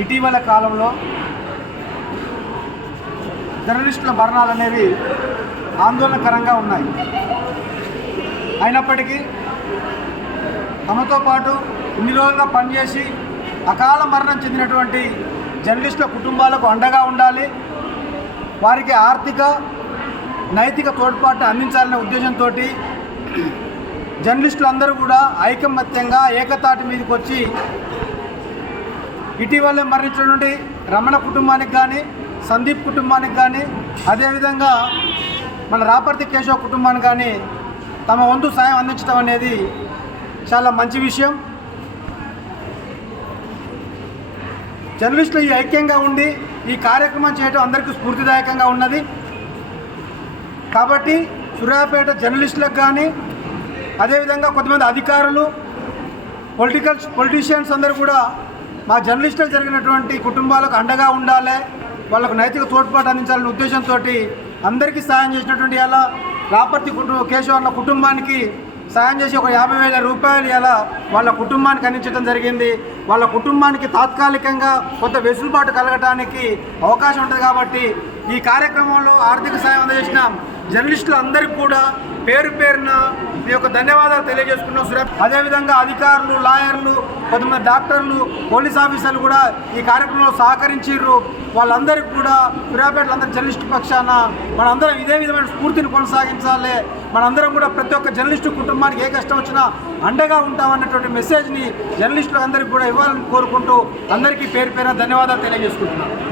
ఇటీవల కాలంలో జర్నలిస్టుల మరణాలు అనేవి ఆందోళనకరంగా ఉన్నాయి. అయినప్పటికీ తమతో పాటు ఇన్ని రోజులుగా పనిచేసి అకాల మరణం చెందినటువంటి జర్నలిస్టుల కుటుంబాలకు అండగా ఉండాలి వారికి ఆర్థిక నైతిక తోడ్పాటు అందించాలనే ఉద్దేశంతో జర్నలిస్టులు అందరూ కూడా ఐకమత్యంగా ఏకతాటి మీదకి వచ్చి ఇటీవలే మరణించినటువంటి రమణ కుటుంబానికి కానీ సందీప్ కుటుంబానికి కానీ అదేవిధంగా మన రాపర్తి కేశవ కుటుంబానికి కానీ తమ వంతు సాయం అందించడం అనేది చాలా మంచి విషయం. జర్నలిస్టులు ఈ ఐక్యంగా ఉండి ఈ కార్యక్రమం చేయడం అందరికీ స్ఫూర్తిదాయకంగా ఉన్నది. కాబట్టి సూర్యాపేట జర్నలిస్టులకు కానీ అదేవిధంగా కొంతమంది అధికారులు పొలిటికల్ పొలిటీషియన్స్ అందరూ కూడా మా జర్నలిస్టులు జరిగినటువంటి కుటుంబాలకు అండగా ఉండాలి వాళ్ళకు నైతిక తోడ్పాటు అందించాలనే ఉద్దేశంతో అందరికీ సాయం చేసినటువంటి ఇలా రాపర్తి కుటుంబ కేశవ అన్న కుటుంబానికి సాయం చేసి ఒక యాభై వేల రూపాయలు ఇలా వాళ్ళ కుటుంబానికి అందించడం జరిగింది. వాళ్ళ కుటుంబానికి తాత్కాలికంగా కొంత వెసులుబాటు కలగటానికి అవకాశం ఉంటుంది కాబట్టి ఈ కార్యక్రమంలో ఆర్థిక సాయం అందజేసినాం. జర్నలిస్టులు అందరికీ కూడా పేరు పేరున మీ యొక్క ధన్యవాదాలు తెలియజేసుకున్నాం సురేష్. అదేవిధంగా అధికారులు లాయర్లు కొంతమంది డాక్టర్లు పోలీస్ ఆఫీసర్లు కూడా ఈ కార్యక్రమంలో సహకరించారు వాళ్ళందరికీ కూడా సూర్యాపేటలో అందరి జర్నలిస్టు పక్షాన మనందరం ఇదే విధమైన స్ఫూర్తిని కొనసాగించాలి. మనందరం కూడా ప్రతి ఒక్క జర్నలిస్టు కుటుంబానికి ఏ కష్టం వచ్చినా అండగా ఉంటామన్నటువంటి మెసేజ్ని జర్నలిస్టులు అందరికీ కూడా ఇవ్వాలని కోరుకుంటూ అందరికీ పేరు పేరున ధన్యవాదాలు తెలియజేసుకుంటున్నాను